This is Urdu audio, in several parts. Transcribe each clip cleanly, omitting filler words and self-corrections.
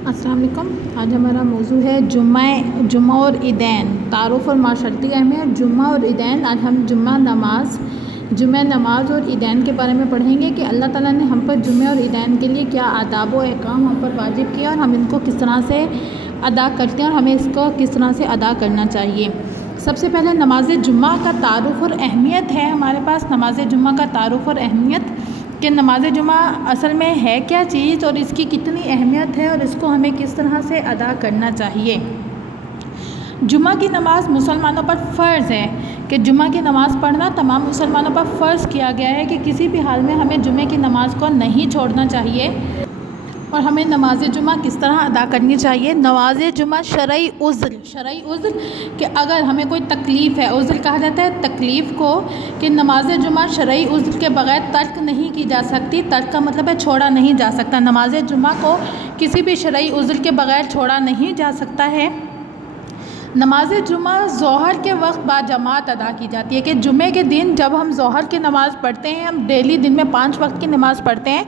السلام علیکم۔ آج ہمارا موضوع ہے جمعہ اور عیدین، تعارف اور معاشرتی اہمیت۔ جمعہ اور عیدین، آج ہم جمعہ نماز اور عیدین کے بارے میں پڑھیں گے کہ اللہ تعالیٰ نے ہم پر جمعہ اور عیدین کے لیے کیا آداب و احکام ہم پر واجب کیا اور ہم ان کو کس طرح سے ادا کرتے ہیں اور ہمیں اس کو کس طرح سے ادا کرنا چاہیے۔ سب سے پہلے نماز جمعہ کا تعارف اور اہمیت ہے ہمارے پاس۔ نماز جمعہ کا تعارف اور اہمیت کہ نماز جمعہ اصل میں ہے کیا چیز اور اس کی کتنی اہمیت ہے اور اس کو ہمیں کس طرح سے ادا کرنا چاہیے۔ جمعہ کی نماز مسلمانوں پر فرض ہے کہ جمعہ کی نماز پڑھنا تمام مسلمانوں پر فرض کیا گیا ہے کہ کسی بھی حال میں ہمیں جمعہ کی نماز کو نہیں چھوڑنا چاہیے۔ اور ہمیں نماز جمعہ کس طرح ادا کرنی چاہیے۔ نماز جمعہ شرعی عذر کہ اگر ہمیں کوئی تکلیف ہے، عذر کہا جاتا ہے تکلیف کو، کہ نماز جمعہ شرعی عذر کے بغیر ترک نہیں کی جا سکتی۔ ترک کا مطلب ہے چھوڑا نہیں جا سکتا۔ نماز جمعہ کو کسی بھی شرعی عذر کے بغیر چھوڑا نہیں جا سکتا ہے۔ نماز جمعہ ظہر کے وقت با جماعت ادا کی جاتی ہے کہ جمعے کے دن جب ہم ظہر کی نماز پڑھتے ہیں، ہم ڈیلی دن میں 5 وقت کی نماز پڑھتے ہیں،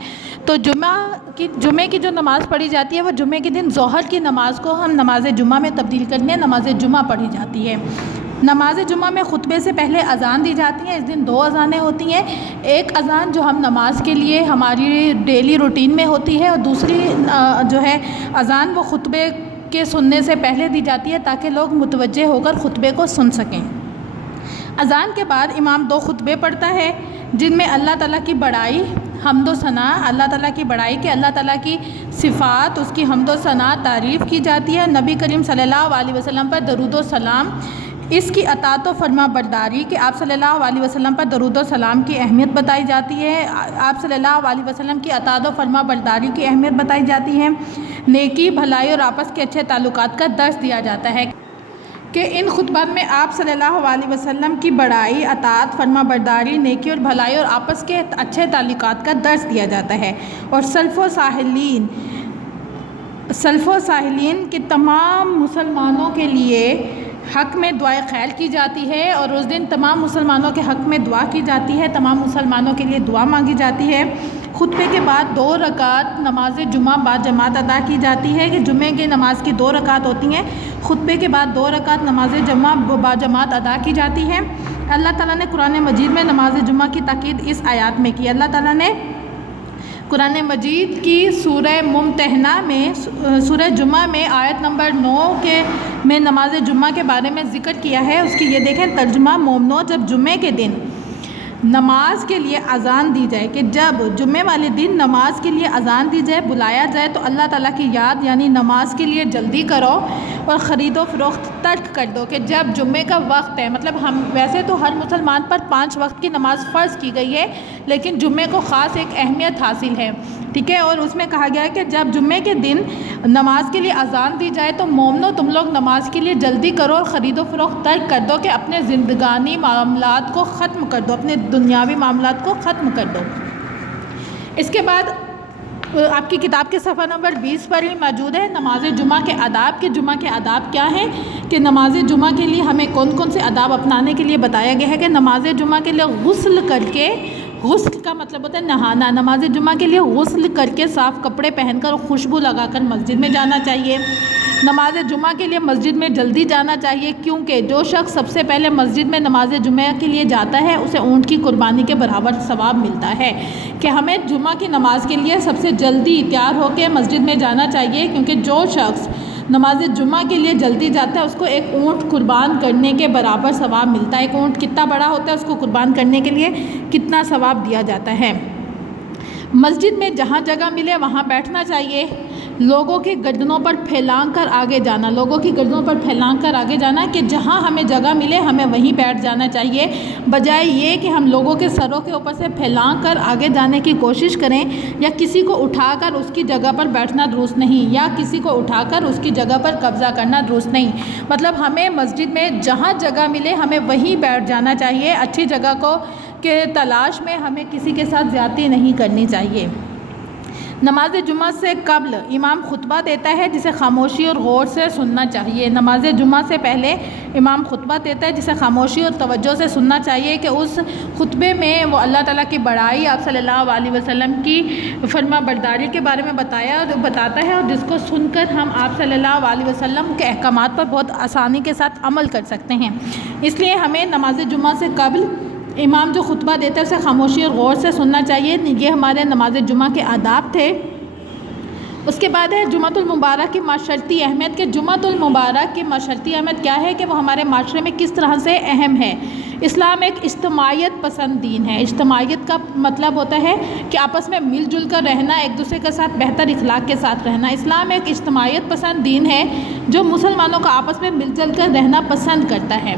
تو جمعے کی جو نماز پڑھی جاتی ہے وہ جمعے کے دن ظہر کی نماز کو ہم نماز جمعہ میں تبدیل کرنے نماز جمعہ پڑھی جاتی ہے۔ نماز جمعہ میں خطبے سے پہلے اذان دی جاتی ہے۔ اس دن 2 اذانیں ہوتی ہیں، ایک اذان جو ہم نماز کے لیے ہماری ڈیلی روٹین میں ہوتی ہے اور دوسری جو ہے اذان وہ خطبے کے سننے سے پہلے دی جاتی ہے تاکہ لوگ متوجہ ہو کر خطبے کو سن سکیں۔ اذان کے بعد امام 2 خطبے پڑھتا ہے جن میں اللہ تعالیٰ کی بڑائی، حمد و ثنا، اللہ تعالیٰ کی بڑائی کہ اللہ تعالیٰ کی صفات، اس کی حمد و ثنا تعریف کی جاتی ہے، نبی کریم صلی اللہ علیہ وسلم پر درود و سلام، اس کی اطاعت و فرما برداری کہ آپ صلی اللہ علیہ وسلم پر درود و سلام کی اہمیت بتائی جاتی ہے، آپ صلی اللہ علیہ وسلم کی اطاعت و فرما برداری کی اہمیت بتائی جاتی ہے، نیکی، بھلائی اور آپس کے اچھے تعلقات کا درس دیا جاتا ہے کہ ان خطبات میں آپ صلی اللہ علیہ وسلم کی بڑائی، اطاعت، فرما برداری، نیکی اور بھلائی اور آپس کے اچھے تعلقات کا درس دیا جاتا ہے۔ اور سلف و ساحلین کے تمام مسلمانوں کے لیے حق میں دعائے خیر کی جاتی ہے اور اس دن تمام مسلمانوں کے حق میں دعا کی جاتی ہے، تمام مسلمانوں کے لیے دعا مانگی جاتی ہے۔ خطبے کے بعد 2 رکعت نماز جمعہ با جماعت ادا کی جاتی ہے کہ جمعے کی نماز کی 2 رکعت ہوتی ہیں، خطبے کے بعد 2 رکعت نماز جمعہ با جماعت ادا کی جاتی ہے۔ اللہ تعالیٰ نے قرآن مجید میں نماز جمعہ کی تاکید اس آیات میں کی۔ اللہ تعالیٰ نے قرآن مجید کی سورہ ممتحنہ میں، سورہ جمعہ میں آیت نمبر 9 میں نماز جمعہ کے بارے میں ذکر کیا ہے۔ اس کی یہ دیکھیں ترجمہ: مومنو، جب جمعے کے دن نماز کے لیے اذان دی جائے، کہ جب جمعے والے دن نماز کے لیے اذان دی جائے، بلایا جائے تو اللہ تعالیٰ کی یاد یعنی نماز کے لیے جلدی کرو اور خرید و فروخت ترک کر دو۔ کہ جب جمعے کا وقت ہے، مطلب ہم ویسے تو ہر مسلمان پر 5 وقت کی نماز فرض کی گئی ہے لیکن جمعے کو خاص ایک اہمیت حاصل ہے، ٹھیک ہے، اور اس میں کہا گیا ہے کہ جب جمعے کے دن نماز کے لیے اذان دی جائے تو مومنو تم لوگ نماز کے لیے جلدی کرو اور خرید و فروخت ترک کر دو، کہ اپنے زندگانی معاملات کو ختم کر دو، اپنے دنیاوی معاملات کو ختم کر دو۔ اس کے بعد آپ کی کتاب کے صفحہ نمبر 20 پر ہی موجود ہے نماز جمعہ کے آداب، کہ جمعہ کے آداب کیا ہیں، کہ نماز جمعہ کے لیے ہمیں کون کون سے آداب اپنانے کے لیے بتایا گیا ہے۔ کہ نماز جمعہ کے لیے غسل کر کے، غسل کا مطلب ہوتا ہے نہانا، نماز جمعہ کے لیے غسل کر کے صاف کپڑے پہن کر اور خوشبو لگا کر مسجد میں جانا چاہیے۔ نماز جمعہ کے لیے مسجد میں جلدی جانا چاہیے کیونکہ جو شخص سب سے پہلے مسجد میں نماز جمعہ کے لیے جاتا ہے اسے اونٹ کی قربانی کے برابر ثواب ملتا ہے۔ کہ ہمیں جمعہ کی نماز کے لیے سب سے جلدی تیار ہو کے مسجد میں جانا چاہیے کیونکہ جو شخص نماز جمعہ کے لیے جلدی جاتا ہے اس کو ایک اونٹ قربان کرنے کے برابر ثواب ملتا ہے۔ ایک اونٹ کتنا بڑا ہوتا ہے، اس کو قربان کرنے کے لیے کتنا ثواب دیا جاتا ہے۔ مسجد میں جہاں جگہ ملے وہاں بیٹھنا چاہیے۔ لوگوں کی گردنوں پر پھیلانگ کر آگے جانا، لوگوں کی گردنوں پر پھیلانگ کر آگے جانا، کہ جہاں ہمیں جگہ ملے ہمیں وہیں بیٹھ جانا چاہیے، بجائے یہ کہ ہم لوگوں کے سروں کے اوپر سے پھیلانگ کر آگے جانے کی کوشش کریں یا کسی کو اٹھا کر اس کی جگہ پر بیٹھنا درست نہیں، یا کسی کو اٹھا کر اس کی جگہ پر قبضہ کرنا درست نہیں۔ مطلب ہمیں مسجد میں جہاں جگہ ملے ہمیں وہیں بیٹھ جانا چاہیے، اچھی جگہ کو کے تلاش میں ہمیں کسی کے ساتھ زیادتی نہیں کرنی چاہیے۔ نماز جمعہ سے قبل امام خطبہ دیتا ہے جسے خاموشی اور غور سے سننا چاہیے۔ نماز جمعہ سے پہلے امام خطبہ دیتا ہے جسے خاموشی اور توجہ سے سننا چاہیے کہ اس خطبے میں وہ اللہ تعالیٰ کی بڑائی، آپ صلی اللہ علیہ وسلم کی فرما برداری کے بارے میں بتاتا ہے، اور جس کو سن کر ہم آپ صلی اللہ علیہ وسلم کے احکامات پر بہت آسانی کے ساتھ عمل کر سکتے ہیں۔ اس لیے ہمیں نماز جمعہ سے قبل امام جو خطبہ دیتا ہے اسے خاموشی اور غور سے سننا چاہیے۔ یہ ہمارے نماز جمعہ کے آداب تھے۔ اس کے بعد ہے جمعۃ المبارک کی معاشرتی اہمیت، کہ جمعۃ المبارک کی معاشرتی اہمیت کیا ہے، کہ وہ ہمارے معاشرے میں کس طرح سے اہم ہے۔ اسلام ایک اجتماعیت پسند دین ہے۔ اجتماعیت کا مطلب ہوتا ہے کہ آپس میں مل جل کر رہنا، ایک دوسرے کے ساتھ بہتر اخلاق کے ساتھ رہنا۔ اسلام ایک اجتماعیت پسند دین ہے جو مسلمانوں کا آپس میں مل جل کر رہنا پسند کرتا ہے۔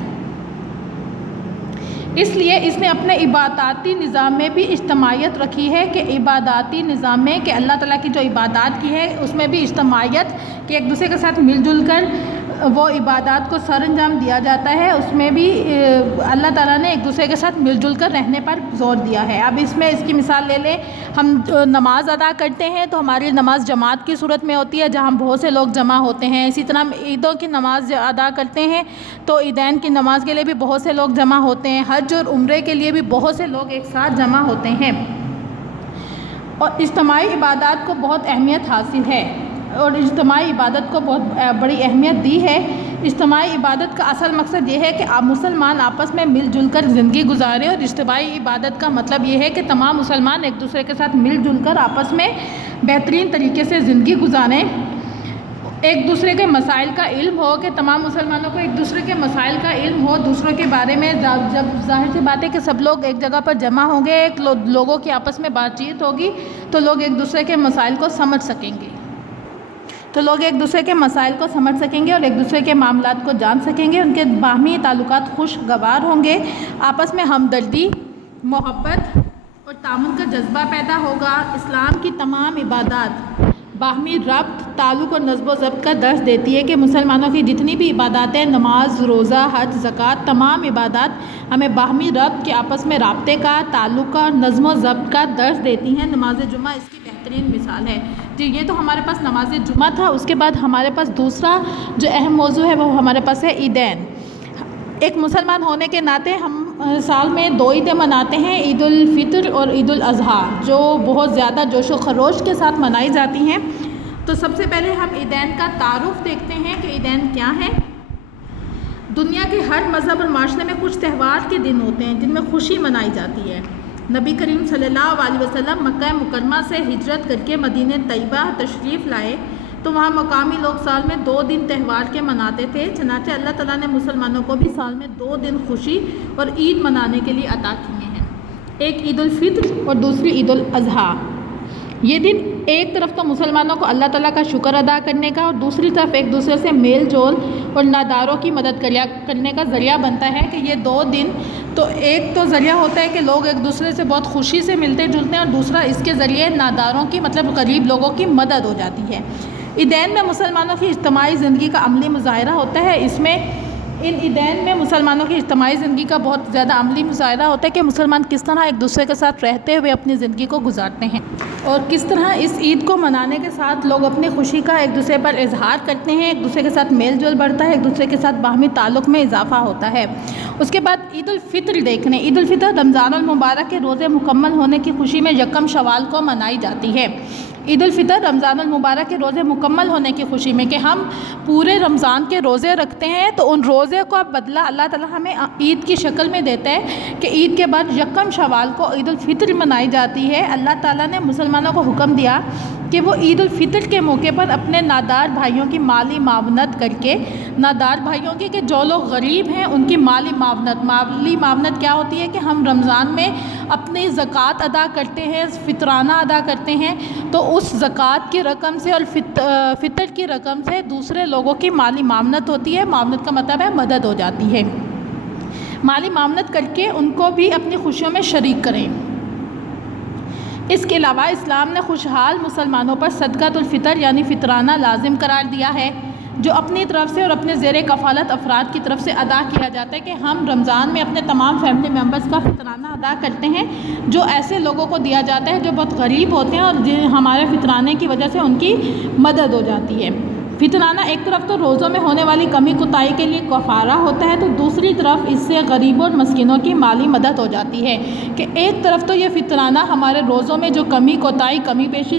اس لیے اس نے اپنے عباداتی نظام میں بھی اجتماعیت رکھی ہے، کہ عباداتی نظام میں کہ اللہ تعالیٰ کی جو عبادات کی ہے اس میں بھی اجتماعیت، کہ ایک دوسرے کے ساتھ مل جل کر وہ عبادات کو سر انجام دیا جاتا ہے، اس میں بھی اللہ تعالیٰ نے ایک دوسرے کے ساتھ مل جل کر رہنے پر زور دیا ہے۔ اب اس میں اس کی مثال لے لیں، ہم نماز ادا کرتے ہیں تو ہماری نماز جماعت کی صورت میں ہوتی ہے جہاں بہت سے لوگ جمع ہوتے ہیں۔ اسی طرح ہم عیدوں کی نماز ادا کرتے ہیں تو عیدین کی نماز کے لیے بھی بہت سے لوگ جمع ہوتے ہیں۔ حج اور عمرے کے لیے بھی بہت سے لوگ ایک ساتھ جمع ہوتے ہیں، اور اجتماعی عبادات کو بہت اہمیت حاصل ہے، اور اجتماعی عبادت کو بہت بڑی اہمیت دی ہے۔ اجتماعی عبادت کا اصل مقصد یہ ہے کہ آپ مسلمان آپس میں مل جل کر زندگی گزاریں، اور اجتماعی عبادت کا مطلب یہ ہے کہ تمام مسلمان ایک دوسرے کے ساتھ مل جل کر آپس میں بہترین طریقے سے زندگی گزاریں، ایک دوسرے کے مسائل کا علم ہو، کہ تمام مسلمانوں کو ایک دوسرے کے مسائل کا علم ہو، دوسروں کے بارے میں جب ظاہر سی بات ہے کہ سب لوگ ایک جگہ پر جمع ہوں گے، ایک لوگوں کی آپس میں بات چیت ہوگی تو لوگ ایک دوسرے کے مسائل کو سمجھ سکیں گے، اور ایک دوسرے کے معاملات کو جان سکیں گے، ان کے باہمی تعلقات خوشگوار ہوں گے، آپس میں ہمدردی، محبت اور تعاون کا جذبہ پیدا ہوگا۔ اسلام کی تمام عبادات باہمی ربط، تعلق اور نظم و ضبط کا درس دیتی ہے، کہ مسلمانوں کی جتنی بھی عباداتیں، نماز، روزہ، حج، زکوٰۃ، تمام عبادات ہمیں باہمی ربط کے، آپس میں رابطے کا، تعلق کا، نظم و ضبط کا درس دیتی ہیں۔ نماز جمعہ اس کی بہترین مثال ہے۔ جی یہ تو ہمارے پاس نماز جمعہ تھا۔ اس کے بعد ہمارے پاس دوسرا جو اہم موضوع ہے وہ ہمارے پاس ہے عیدین۔ ایک مسلمان ہونے کے ناطے ہم سال میں 2 عیدیں مناتے ہیں، عید الفطر اور عید الاضحیٰ، جو بہت زیادہ جوش و خروش کے ساتھ منائی جاتی ہیں۔ تو سب سے پہلے ہم عیدین کا تعارف دیکھتے ہیں کہ عیدین کیا ہیں۔ دنیا کے ہر مذہب اور معاشرے میں کچھ تہوار کے دن ہوتے ہیں جن میں خوشی منائی جاتی ہے۔ نبی کریم صلی اللہ علیہ وسلم مکہ مکرمہ سے ہجرت کر کے مدینہ طیبہ تشریف لائے تو وہاں مقامی لوگ سال میں 2 دن تہوار کے مناتے تھے، چنانچہ اللہ تعالیٰ نے مسلمانوں کو بھی سال میں 2 دن خوشی اور عید منانے کے لیے عطا کیے ہیں، ایک عید الفطر اور دوسری عید الاضحیٰ۔ یہ دن ایک طرف تو مسلمانوں کو اللہ تعالیٰ کا شکر ادا کرنے کا، اور دوسری طرف ایک دوسرے سے میل جول اور ناداروں کی مدد کرنے کا ذریعہ بنتا ہے، کہ یہ 2 دن تو ایک تو ذریعہ ہوتا ہے کہ لوگ ایک دوسرے سے بہت خوشی سے ملتے جلتے ہیں، اور دوسرا اس کے ذریعے ناداروں کی مطلب غریب لوگوں کی مدد ہو جاتی ہے۔ عیدین میں مسلمانوں کی اجتماعی زندگی کا عملی مظاہرہ ہوتا ہے۔ ان عیدین میں مسلمانوں کی اجتماعی زندگی کا بہت زیادہ عملی مظاہرہ ہوتا ہے، کہ مسلمان کس طرح ایک دوسرے کے ساتھ رہتے ہوئے اپنی زندگی کو گزارتے ہیں، اور کس طرح اس عید کو منانے کے ساتھ لوگ اپنی خوشی کا ایک دوسرے پر اظہار کرتے ہیں، ایک دوسرے کے ساتھ میل جول بڑھتا ہے، ایک دوسرے کے ساتھ باہمی تعلق میں اضافہ ہوتا ہے۔ اس کے بعد عید الفطر دیکھنے، عید الفطر رمضان المبارک کے روزے مکمل ہونے کی خوشی میں یکم شوال کو منائی جاتی ہے۔ عید الفطر رمضان المبارک کے روزے مکمل ہونے کی خوشی میں، کہ ہم پورے رمضان کے روزے رکھتے ہیں تو ان روزے کو بدلہ اللہ تعالیٰ ہمیں عید کی شکل میں دیتا ہے، کہ عید کے بعد یکم شوال کو عید الفطر منائی جاتی ہے۔ اللہ تعالیٰ نے مسلمانوں کو حکم دیا کہ وہ عید الفطر کے موقع پر اپنے نادار بھائیوں کی مالی معاونت کر کے، نادار بھائیوں کی کہ جو لوگ غریب ہیں ان کی مالی معاونت کیا ہوتی ہے، کہ ہم رمضان میں اپنی زکوٰۃ ادا کرتے ہیں، فطرانہ ادا کرتے ہیں، تو اس زکوٰۃ کی رقم سے اور فطر کی رقم سے دوسرے لوگوں کی مالی معاونت ہوتی ہے۔ معاونت کا مطلب ہے مدد ہو جاتی ہے، مالی معاونت کر کے ان کو بھی اپنی خوشیوں میں شریک کریں۔ اس کے علاوہ اسلام نے خوشحال مسلمانوں پر صدقۃ الفطر یعنی فطرانہ لازم قرار دیا ہے۔ جو اپنی طرف سے اور اپنے زیر کفالت افراد کی طرف سے ادا کیا جاتا ہے کہ ہم رمضان میں اپنے تمام فیملی ممبرس کا فطرانہ ادا کرتے ہیں، جو ایسے لوگوں کو دیا جاتا ہے جو بہت غریب ہوتے ہیں اور ہمارے فطرانے کی وجہ سے ان کی مدد ہو جاتی ہے۔ فطرانہ ایک طرف تو روزوں میں ہونے والی کمی کوتاہی کے لیے کفارہ ہوتا ہے، تو دوسری طرف اس سے غریبوں اور مسکینوں کی مالی مدد ہو جاتی ہے کہ ایک طرف تو یہ فطرانہ ہمارے روزوں میں جو کمی کوتاہی کمی پیشی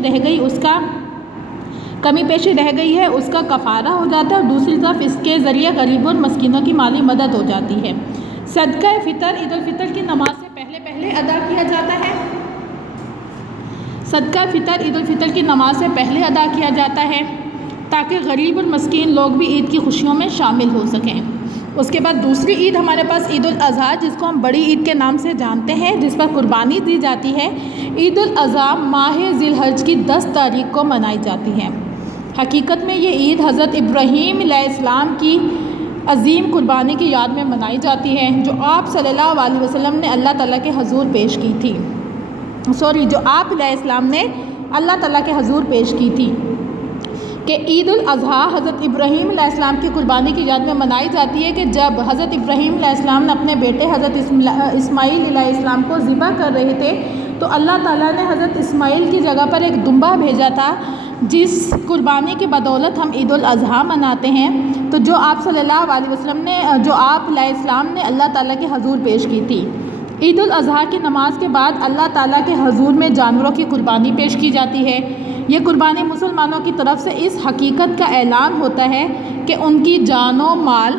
رہ گئی ہے اس کا کفارہ ہو جاتا ہے، اور دوسری طرف اس کے ذریعے غریبوں اور مسکینوں کی مالی مدد ہو جاتی ہے۔ صدقہ فطر عید الفطر کی نماز سے پہلے ادا کیا جاتا ہے۔ صدقہ فطر عید الفطر کی نماز سے پہلے ادا کیا جاتا ہے تاکہ غریب اور مسکین لوگ بھی عید کی خوشیوں میں شامل ہو سکیں۔ اس کے بعد دوسری عید ہمارے پاس عید الاضحیٰ، جس کو ہم بڑی عید کے نام سے جانتے ہیں، جس پر قربانی دی جاتی ہے۔ عید الاضحیٰ ماہ ذی الحج کی 10 تاریخ کو منائی جاتی ہے۔ حقیقت میں یہ عید حضرت ابراہیم علیہ السلام کی عظیم قربانی کی یاد میں منائی جاتی ہے، جو آپ صلی اللہ علیہ وسلم نے اللہ تعالیٰ کے حضور پیش کی تھی، جو آپ علیہ السلام نے اللہ تعالیٰ کے حضور پیش کی تھی کہ عید الاضحیٰ حضرت ابراہیم علیہ السلام کی قربانی کی یاد میں منائی جاتی ہے کہ جب حضرت ابراہیم علیہ السلام نے اپنے بیٹے حضرت اسماعیل علیہ السلام کو ذبح کر رہے تھے، تو اللہ تعالیٰ نے حضرت اسماعیل کی جگہ پر ایک دمبا بھیجا تھا، جس قربانی کی بدولت ہم عید الاضحیٰ مناتے ہیں، تو جو آپ صلی اللہ علیہ وسلم نے جو آپ علیہ السلام نے اللہ تعالیٰ کے حضور پیش کی تھی۔ عید الاضحیٰ کی نماز کے بعد اللہ تعالیٰ کے حضور میں جانوروں کی قربانی پیش کی جاتی ہے۔ یہ قربانی مسلمانوں کی طرف سے اس حقیقت کا اعلان ہوتا ہے کہ ان کی جان و مال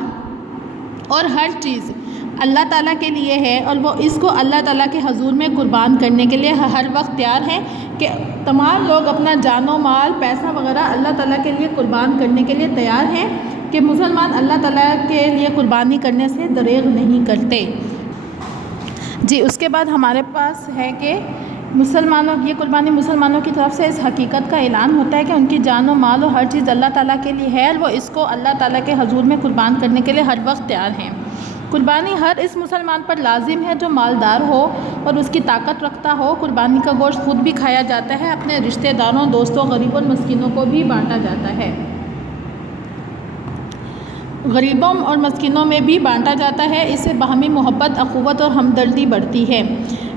اور ہر چیز اللہ تعالیٰ کے لیے ہے، اور وہ اس کو اللہ تعالیٰ کے حضور میں قربان کرنے کے لیے ہر وقت تیار ہیں کہ تمام لوگ اپنا جان و مال پیسہ وغیرہ اللہ تعالیٰ کے لیے قربان کرنے کے لیے تیار ہیں، کہ مسلمان اللہ تعالیٰ کے لیے قربانی کرنے سے دریغ نہیں کرتے۔ جی، اس کے بعد ہمارے پاس ہے کہ یہ قربانی مسلمانوں کی طرف سے اس حقیقت کا اعلان ہوتا ہے کہ ان کی جان و مال اور ہر چیز اللہ تعالیٰ کے لیے ہے، اور وہ اس کو اللہ تعالیٰ کے حضور میں قربان کرنے کے لیے ہر وقت تیار ہیں۔ قربانی ہر اس مسلمان پر لازم ہے جو مالدار ہو اور اس کی طاقت رکھتا ہو۔ قربانی کا گوشت خود بھی کھایا جاتا ہے، اپنے رشتہ داروں، دوستوں، غریبوں اور مسکینوں کو بھی بانٹا جاتا ہے۔ غریبوں اور مسکینوں میں بھی بانٹا جاتا ہے، اس سے باہمی محبت، اخوت اور ہمدردی بڑھتی ہے۔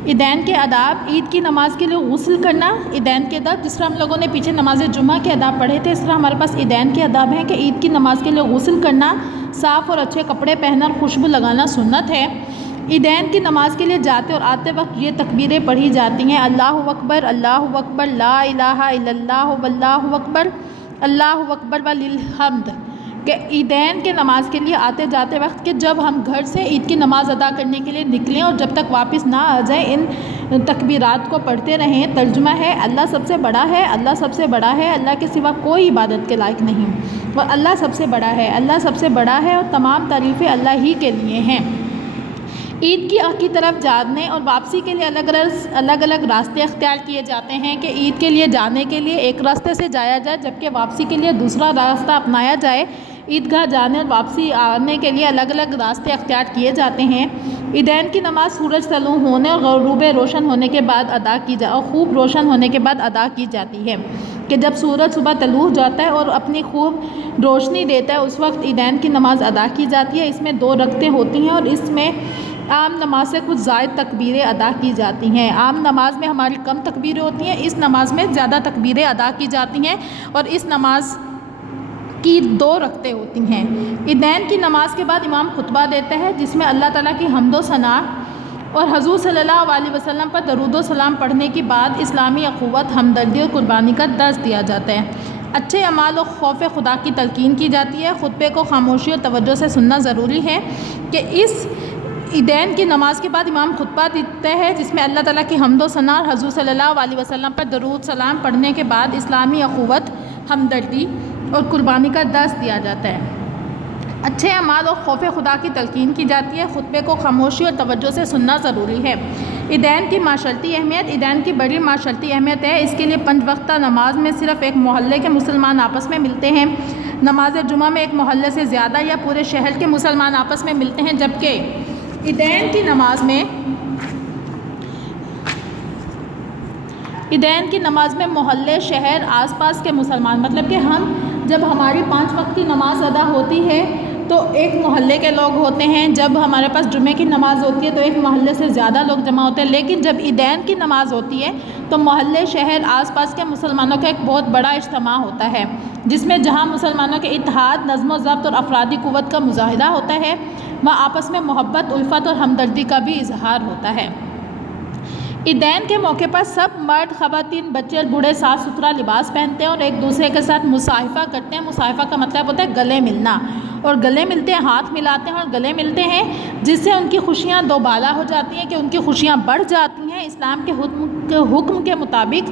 عیدین کے آداب: عید کی نماز کے لیے غسل کرنا۔ عیدین کے آداب، جس طرح ہم لوگوں نے پیچھے نماز جمعہ کے آداب پڑھے تھے، اس طرح ہمارے پاس عیدین کے آداب ہیں کہ عید کی نماز کے لیے غسل کرنا، صاف اور اچھے کپڑے پہننا اور خوشبو لگانا سنت ہے۔ عیدین کی نماز کے لیے جاتے اور آتے وقت یہ تکبیریں پڑھی جاتی ہیں: اللہ اکبر، اللہ اکبر، لا الہ الا اللہ، واللہ اکبر، اللہ اکبر وللحمد۔ کہ عیدین کے نماز کے لیے آتے جاتے وقت کہ جب ہم گھر سے عید کی نماز ادا کرنے کے لیے نکلیں اور جب تک واپس نہ آ جائیں ان تکبیرات کو پڑھتے رہیں۔ ترجمہ ہے: اللہ سب سے بڑا ہے، اللہ سب سے بڑا ہے، اللہ کے سوا کوئی عبادت کے لائق نہیں، اور اللہ سب سے بڑا ہے، اللہ سب سے بڑا ہے، اور تمام تعریفیں اللہ ہی کے لیے ہیں۔ عید کی طرف جانے اور واپسی کے لیے الگ الگ راستے اختیار کیے جاتے ہیں کہ عید کے لیے جانے کے لیے ایک راستے سے جایا جائے، جبکہ واپسی کے لیے دوسرا راستہ اپنایا جائے۔ عیدگاہ جانے اور واپسی آنے کے لیے الگ الگ راستے اختیار کیے جاتے ہیں۔ عیدین کی نماز سورج طلوع ہونے اور غروب روشن ہونے کے بعد خوب روشن ہونے کے بعد ادا کی جاتی ہے، کہ جب سورج صبح طلوع ہو جاتا ہے اور اپنی خوب روشنی دیتا ہے، اس وقت عیدین کی نماز ادا کی جاتی ہے۔ اس میں 2 رکعتیں ہوتی ہیں اور اس میں عام نماز سے کچھ زائد تکبیریں ادا کی جاتی ہیں۔ عام نماز میں ہماری کم تکبیریں ہوتی ہیں، اس نماز میں زیادہ تکبیریں ادا کی جاتی ہیں، اور اس نماز کی 2 رکعتیں ہوتی ہیں۔ عیدین کی نماز کے بعد امام خطبہ دیتا ہے، جس میں اللہ تعالیٰ کی حمد و ثنا اور حضور صلی اللہ علیہ وسلم پر درود و سلام پڑھنے کے بعد اسلامی اخوت، ہمدردی اور قربانی کا درس دیا جاتا ہے۔ اچھے اعمال اور خوف خدا کی تلقین کی جاتی ہے۔ خطبے کو خاموشی اور توجہ سے سننا ضروری ہے، کہ اس عیدین کی نماز کے بعد امام خطبہ دیتا ہے، جس میں اللہ تعالیٰ کی حمد و ثنا اور حضور صلی اللہ علیہ وسلم پر درود سلام پڑھنے کے بعد اسلامی اخوت، ہمدردی اور قربانی کا درس دیا جاتا ہے۔ اچھے اعمال اور خوف خدا کی تلقین کی جاتی ہے۔ خطبے کو خاموشی اور توجہ سے سننا ضروری ہے۔ عیدین کی معاشرتی اہمیت: عیدین کی بڑی معاشرتی اہمیت ہے۔ اس کے لیے 5 وقتہ نماز میں صرف ایک محلے کے مسلمان آپس میں ملتے ہیں۔ نماز جمعہ میں ایک محلے سے زیادہ یا پورے شہر کے مسلمان آپس میں ملتے ہیں، جبکہ عیدین کی نماز میں عیدین کی نماز میں محلے، شہر، آس پاس کے مسلمان، مطلب کہ ہم جب ہماری 5 وقت کی نماز ادا ہوتی ہے تو ایک محلے کے لوگ ہوتے ہیں، جب ہمارے پاس جمعے کی نماز ہوتی ہے تو ایک محلے سے زیادہ لوگ جمع ہوتے ہیں، لیکن جب عیدین کی نماز ہوتی ہے تو محلے، شہر، آس پاس کے مسلمانوں کا ایک بہت بڑا اجتماع ہوتا ہے، جس میں جہاں مسلمانوں کے اتحاد، نظم و ضبط اور افرادی قوت کا مظاہرہ ہوتا ہے، وہاں آپس میں محبت، الفت اور ہمدردی کا بھی اظہار ہوتا ہے۔ عیدین کے موقع پر سب مرد، خواتین، بچے اور بوڑھے صاف ستھرا لباس پہنتے ہیں اور ایک دوسرے کے ساتھ مصافحہ کرتے ہیں۔ مصافحہ کا مطلب ہوتا ہے گلے ملنا، اور گلے ملتے ہیں، ہاتھ ملاتے ہیں اور گلے ملتے ہیں، جس سے ان کی خوشیاں دوبالا ہو جاتی ہیں، کہ ان کی خوشیاں بڑھ جاتی ہیں۔ اسلام کے حکم کے مطابق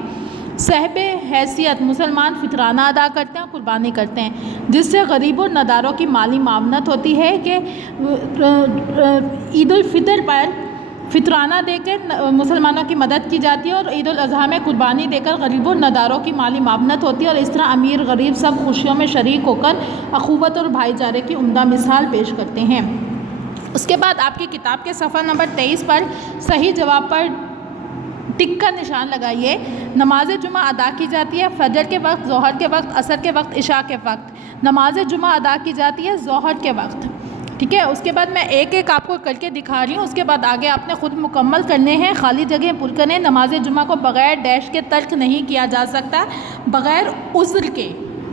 صاحب حیثیت مسلمان فطرانہ ادا کرتے ہیں اور قربانی کرتے ہیں، جس سے غریب اور نداروں کی مالی معاونت ہوتی ہے، کہ عید الفطر پر فطرانہ دے کر مسلمانوں کی مدد کی جاتی ہے، اور عید الاضحیٰ میں قربانی دے کر غریبوں اور نداروں کی مالی معاونت ہوتی ہے، اور اس طرح امیر غریب سب خوشیوں میں شریک ہو کر اخوت اور بھائی چارے کی عمدہ مثال پیش کرتے ہیں۔ اس کے بعد آپ کی کتاب کے صفحہ نمبر 23 پر صحیح جواب پر ٹک کا نشان لگائیے۔ نماز جمعہ ادا کی جاتی ہے فجر کے وقت، ظہر کے وقت، عصر کے وقت، عشاء کے وقت۔ نماز جمعہ ادا کی جاتی ہے ظہر کے وقت، ٹھیک ہے۔ اس کے بعد میں ایک ایک آپ کو کر کے دکھا رہی ہوں، اس کے بعد آگے آپ نے خود مکمل کرنے ہیں، خالی جگہ پر کرنے۔ نماز جمعہ کو بغیر ڈیش کے ترک نہیں کیا جا سکتا، بغیر عذر کے۔